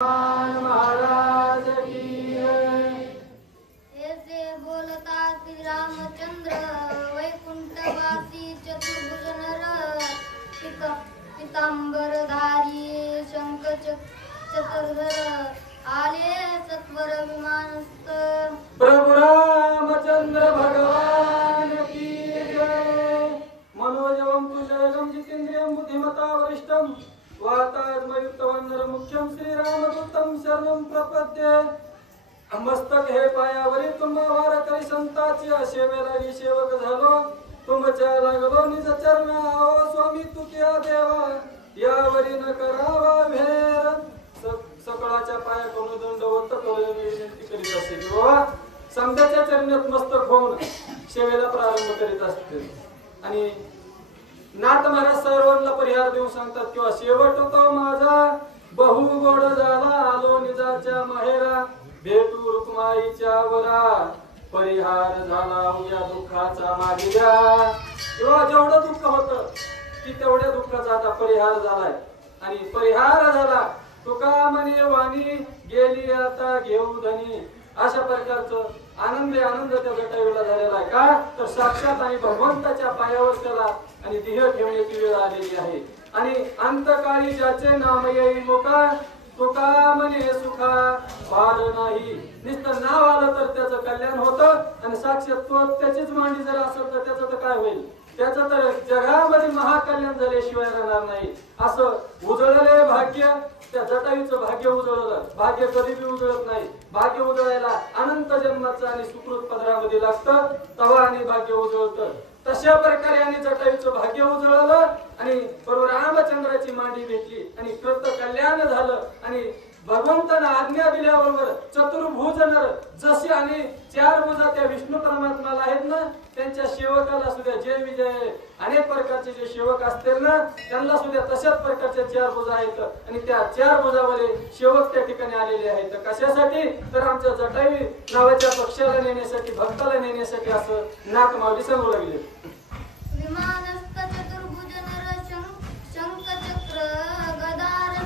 महाराज की ऐसे बोलता श्री रामचंद्र वैकुंठवासी चतुर्भुज नर पीतांबरधारी शंख चतुर्धर आले सत्वर विमानस्थ प्रभु रामचंद्र भगवान की जय। मनोजवं तुल्यवेगं जितेन्द्रियं बुद्धिमता वरिष्ठं वातात्मयुक्तवंदर मुख्यं श्रीरामदूतं शरणं प्रपद्ये। मस्तक हे पायावरी तुम्हावार करी संताची सेवेला सेवक झालो तुमच्या लागलो निज चरण आओ स्वामी तुझ्या देवा यावरी न करावा भेर। सकळाच्या पायाकडून दंडवत करून विनंती करीत असते की बाबा समजाच्या चरणात मस्तक होऊन सेवेला प्रारंभ करीत असते आणि नाथ महाराज सर्वांना परिहार देऊन सांगतात किंवा शेवट तो माझा बहु गोड झाला आलो निजाच्या माहेरा भेटू रुक्माईच्या वरा परिहार झाला या दुःखाचा मागिल्या। किंवा जेवढं दुःख होतं की तेवढ्या दुःखाचा आता परिहार झालाय आणि परिहार झाला तुका म्हणे वाणी गेली आता घेऊ धनी। अशा प्रकारचं आनंद त्या जटायूला झालेला आहे का तर साक्षात आणि भगवंताच्या पायावर त्याला आणि देह ठेवण्याची वेळ आलेली आहे आणि अंतकाळी ज्याचे नाम येईल मोका तुका म्हणे सुखा वाढ नाही। नुसतं नाव आलं तर त्याचं कल्याण होतं आणि साक्षात तो त्याचीच मांडी जर असेल तर त्याचं तर काय होईल त्याचं तर जगामध्ये महाकल्याण झाल्याशिवाय राहणार नाही। असं उजळले भाग्य त्या जटायूचं भाग्य उजळलं। भाग्य कधी बी उजळत नाही। भाग्य उजळायला अनंत जन्माचं आणि सुकृत पदरामध्ये लागतं तेव्हा आणि भाग्य उजळतं। तशा प्रकारे आणि जटायूचं भाग्य उजळलं आणि प्रभू रामचंद्राची मांडी भेटली आणि कृत कल्याण झालं आणि भगवंताने आज्ञा दिल्याबरोबर चतुर्भुज नर जसे आणि चार भुजा त्या विष्णू परमात्माला आहेत ना त्यांच्या सेवकाला सुद्धा जय विजय अनेक प्रकारचे जे सेवक असतील ना त्यांना सुद्धा तशाच प्रकारच्या चार भुजा आहेत आणि त्या चार भुजावरील सेवक त्या ठिकाणी आलेले आहेत। कशासाठी तर आमच्या जटायू नावाच्या पक्षाला नेण्यासाठी भक्ताला नेण्यासाठी असं नाथ माऊली सांगू लागले। विमानस्थ चतुर्भुज नर शंख चक्र गदार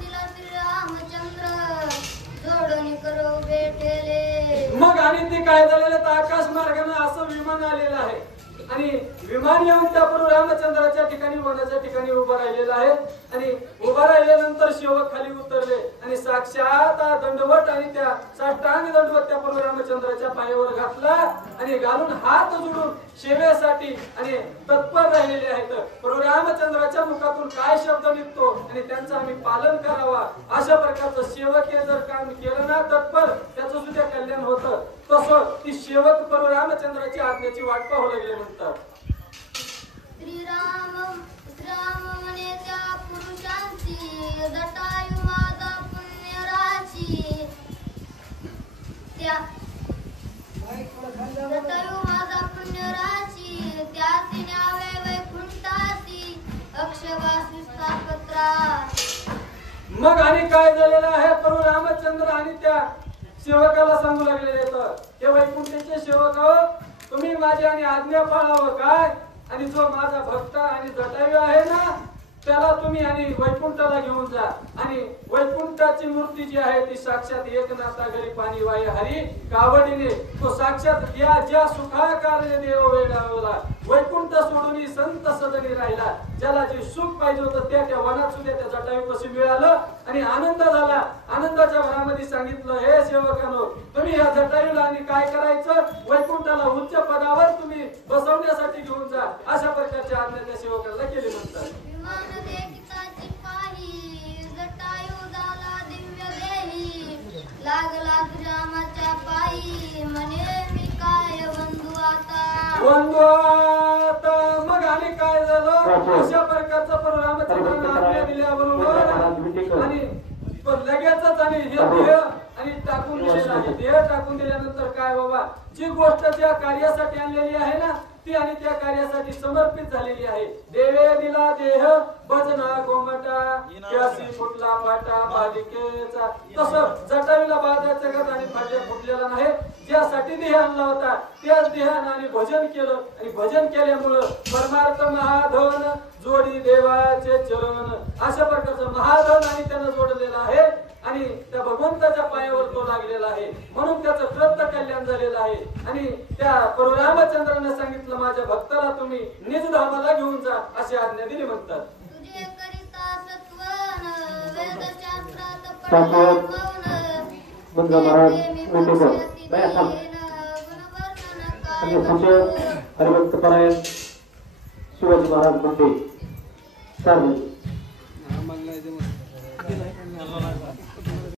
दिला श्री रामचंद्र जोडणी करो भेटेले। मग आणि ते काय झालेलं तर आकाश मार्गाने असं विमान आलेलं आहे आणि विमान येऊन त्या प्रभू रामचंद्राच्या ठिकाणी वनाच्या ठिकाणी उभा राहिलेला आहे आणि उभा राहिल्यानंतर सेवक खाली उतरले आणि साक्षात दंडवत आणि त्या साष्टांग दंडवत त्या प्रभू रामचंद्राच्या पायावर घातला आणि घालून हात जोडून सेवेसाठी आणि तत्पर राहिलेले आहेत। प्रभू रामचंद्राच्या मुखातून काय शब्द निघतो आणि त्यांचं आम्ही पालन करावा अशा प्रकारचं सेवक हे जर काम केलं ना तत्पर त्याचं सुद्धा कल्याण होतं। तसं ती सेवक प्रभू रामचंद्राची आज्ञेची वाट पाहू लागले म्हणतात। श्रीराम म्हणे त्या पुरुषांची जटायू माझा पुण्य राशी त्या जटायू माझा पुण्य राशी त्याची न्यावे वैकुंठासी अक्षवासी स्थापत्रा। मग आणि काय झालेलं आहे प्रभू रामचंद्र आणि त्या सेवकाला सांगू लागलेले हे वैकुंठाचे सेवक तुम्ही माझी आणि आज्ञा पाळावं काय आणि जो माझा भक्त आणि जटायू आहे ना त्याला तुम्ही आणि वैकुंठाला घेऊन जा आणि वैकुंठाची मूर्ती जी आहे ती साक्षात एकनाथा घरी पाणी वाई हरी कावडीने तो साक्षात ज्या सुखाकारणे देव वेडावला वैकुंठ सोडून संत सदनी राहिला। ज्याला जे सुख पाहिजे होतं त्या वनात सुद्धा त्या जटायू कशी मिळालं आणि आनंद झाला। आनंदाच्या भरामध्ये सांगितलं हे सेवकांनो तुम्ही या जटायूला आणि काय करायचं वैकुंठाला उच्च पदावर तुम्ही बसवण्यासाठी घेऊन जा अशा प्रकारच्या आज्ञा त्या सेवकाला केली म्हणतात। विमान देखताची पाही जटायू झाला दिव्य देही लागला रामाच्या पायी म्हणे मी काय बंधू आता। मग आणि काय झालं अशा प्रकारचं प्रभू रामचंद्राने आज्ञा दिल्याबरोबर आणि लगेचच आणि हे देह आणि टाकून दिलेला आहे। देह टाकून दिल्यानंतर काय बाबा जी गोष्ट ज्या कार्यासाठी आणलेली आहे ना ती आणि त्या कार्यासाठी समर्पित झालेली आहे। देवे दिला देह भजना गोमटा त्यासी फुटला फाटा बालिकेचा। तसं जटायूला बाजाचं गत आणि फाट्या फुटलेला नाही ज्यासाठी देह आणला होता त्याच देहाने आणि भजन केलं आणि भजन केल्यामुळे परमार्थ महाधन जोडी देवाचे चरण अशा प्रकारचं महाधन आणि त्यानं जोडलेलं आहे। आणि त्या प्रभू रामचंद्राने सांगितलं माझ्या भक्ताला तुम्ही निजधामाला घेऊन जा अशी आज्ञा दिली म्हणतात. तुझे करिता सत्वन वेदशास्त्रात सासवड पडले मंजा महाराज मोठे कर बाया थांब आणि पुढचे हरिभक्त परायण शिवाजी महाराज मोठे चालेल